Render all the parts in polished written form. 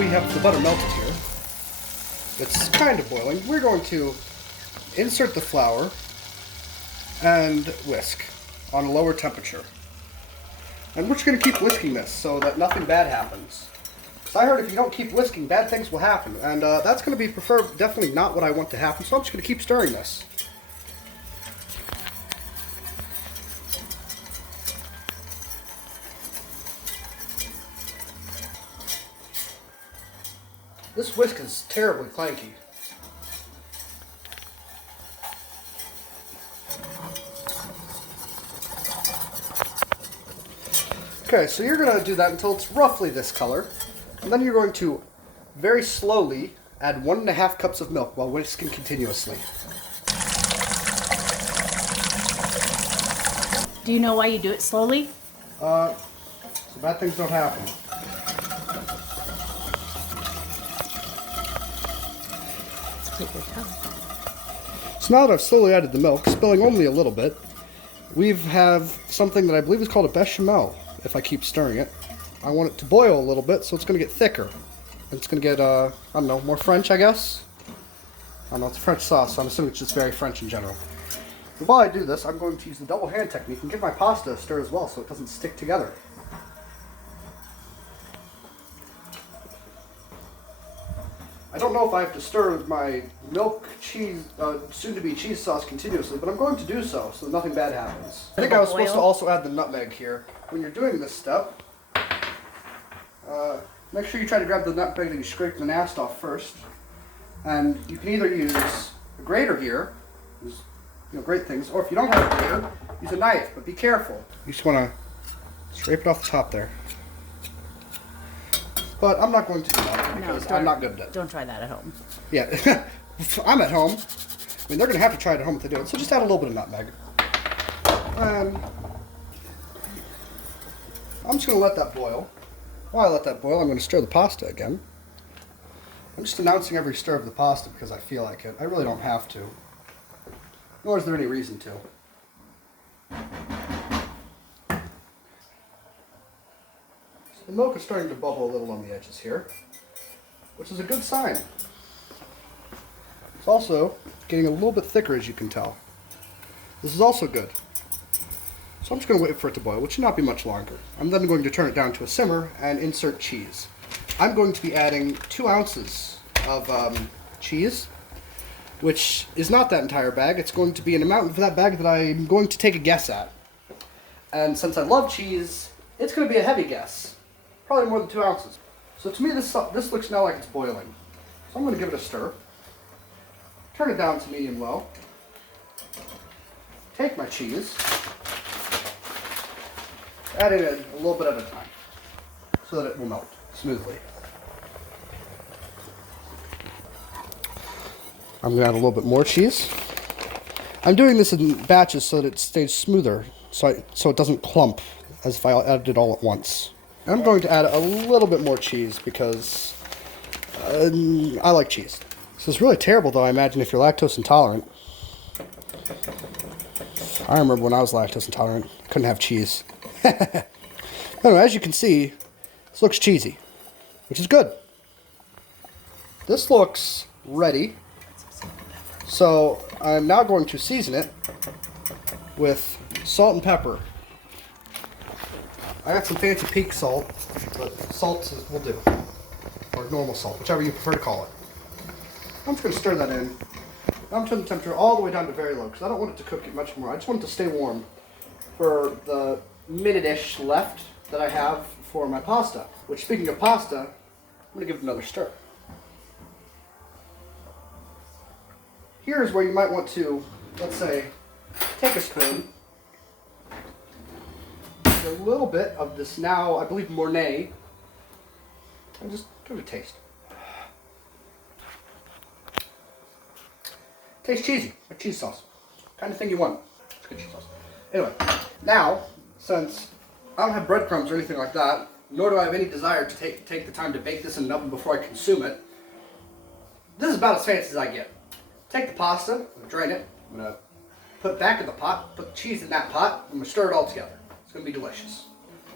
we have the butter melted here, it's kind of boiling, we're going to insert the flour and whisk on a lower temperature. And we're just going to keep whisking this so that nothing bad happens. Because I heard if you don't keep whisking, bad things will happen. And that's going to be definitely not what I want to happen, so I'm just going to keep stirring this. This whisk is terribly clanky. Okay, so you're going to do that until it's roughly this color. And then you're going to very slowly add 1.5 cups of milk while whisking continuously. Do you know why you do it slowly? So bad things don't happen. So now that I've slowly added the milk, spilling only a little bit, we have something that I believe is called a bechamel. If I keep stirring it, I want it to boil a little bit, so it's going to get thicker. It's going to get, I don't know, more French, I guess? I don't know, it's a French sauce, so I'm assuming it's just very French in general. But while I do this, I'm going to use the double hand technique and give my pasta a stir as well, so it doesn't stick together. I don't know if I have to stir my milk, cheese, soon-to-be cheese sauce continuously, but I'm going to do so nothing bad happens. I think I was supposed to also add the nutmeg here. When you're doing this step, make sure you try to grab the nutmeg that you scrape the nast off first. And you can either use a grater here, grate things, or if you don't have a grater, use a knife, but be careful. You just want to scrape it off the top there. But I'm not going to do that because I'm not good at it. Don't try that at home. Yeah, I'm at home. I mean, they're going to have to try it at home if they do it. So just add a little bit of nutmeg. And I'm just going to let that boil. While I let that boil, I'm going to stir the pasta again. I'm just announcing every stir of the pasta because I feel like it. I really don't have to. Nor is there any reason to. The milk is starting to bubble a little on the edges here, which is a good sign. It's also getting a little bit thicker, as you can tell. This is also good. So I'm just going to wait for it to boil, which should not be much longer. I'm then going to turn it down to a simmer and insert cheese. I'm going to be adding 2 ounces of cheese, which is not that entire bag. It's going to be an amount for that bag that I'm going to take a guess at. And since I love cheese, it's going to be a heavy guess. Probably more than 2 ounces. So to me, this looks now like it's boiling. So I'm going to give it a stir. Turn it down to medium-low. Take my cheese. Add it in a little bit at a time so that it will melt smoothly. I'm going to add a little bit more cheese. I'm doing this in batches so that it stays smoother, so it doesn't clump as if I added it all at once. I'm going to add a little bit more cheese because I like cheese. This is really terrible, though, I imagine, if you're lactose intolerant. I remember when I was lactose intolerant, I couldn't have cheese. Anyway, as you can see, this looks cheesy, which is good. This looks ready. So I'm now going to season it with salt and pepper. I got some fancy peak salt, but salt will do. Or normal salt, whichever you prefer to call it. I'm just going to stir that in. I'm turning the temperature all the way down to very low because I don't want it to cook it much more. I just want it to stay warm for the minute-ish left that I have for my pasta. Which, speaking of pasta, I'm going to give it another stir. Here's where you might want to, let's say, take a spoon, a little bit of this now, I believe, Mornay, and just give it a taste. Tastes cheesy, like cheese sauce. Kind of thing you want. It's good cheese sauce. Anyway, now, since I don't have breadcrumbs or anything like that, nor do I have any desire to take the time to bake this in an oven before I consume it, this is about as fancy as I get. Take the pasta, drain it, I'm going to put it back in the pot, put the cheese in that pot, I'm going to stir it all together. It's going to be delicious.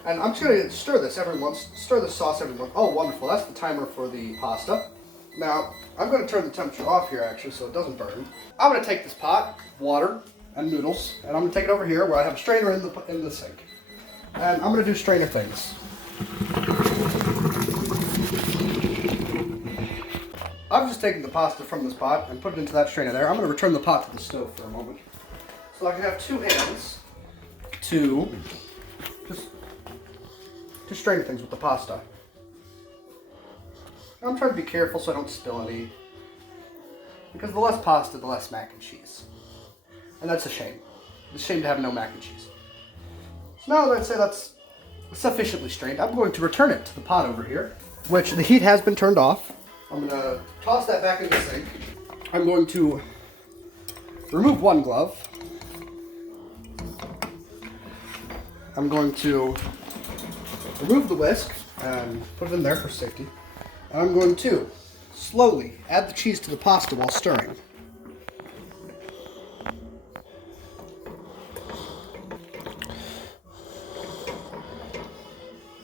And I'm just going to stir this sauce every once. Oh, wonderful. That's the timer for the pasta. Now, I'm going to turn the temperature off here, actually, so it doesn't burn. I'm going to take this pot, water, and noodles, and I'm going to take it over here where I have a strainer in the sink. And I'm going to do strainer things. I've just taken the pasta from this pot and put it into that strainer there. I'm going to return the pot to the stove for a moment. So I can have two hands to strain things with the pasta. I'm trying to be careful so I don't spill any. Because the less pasta, the less mac and cheese. And that's a shame. It's a shame to have no mac and cheese. So now that I'd say that's sufficiently strained, I'm going to return it to the pot over here, which the heat has been turned off. I'm going to toss that back in the sink. I'm going to remove one glove. I'm going to remove the whisk and put it in there for safety. And I'm going to slowly add the cheese to the pasta while stirring.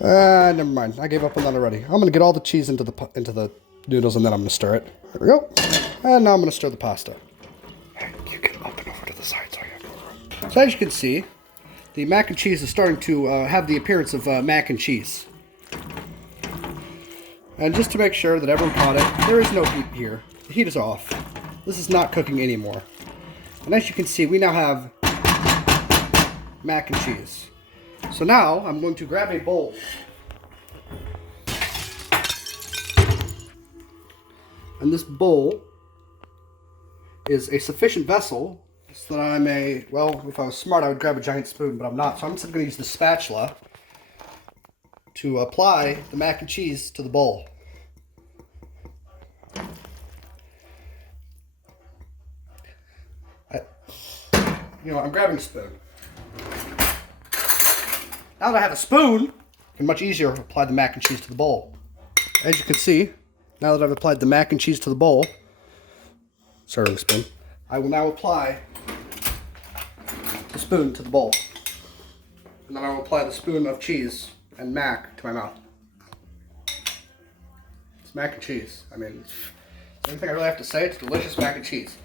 Never mind. I gave up on that already. I'm going to get all the cheese into the noodles and then I'm going to stir it. There we go. And now I'm going to stir the pasta. Hey, you can up and over to the sides, are you? So as you can see, the mac and cheese is starting to have the appearance of mac and cheese. And just to make sure that everyone caught it, there is no heat here. The heat is off. This is not cooking anymore. And as you can see, we now have mac and cheese. So now I'm going to grab a bowl. And this bowl is a sufficient vessel so that I may, well, if I was smart, I would grab a giant spoon, but I'm not. So I'm just going to use the spatula to apply the mac and cheese to the bowl. I'm grabbing a spoon. Now that I have a spoon, I can much easier apply the mac and cheese to the bowl. As you can see, now that I've applied the mac and cheese to the bowl, serving spoon, I will now apply the spoon to the bowl. And then I will apply the spoon of cheese and mac to my mouth. It's mac and cheese. I mean, anything I really have to say, it's delicious mac and cheese.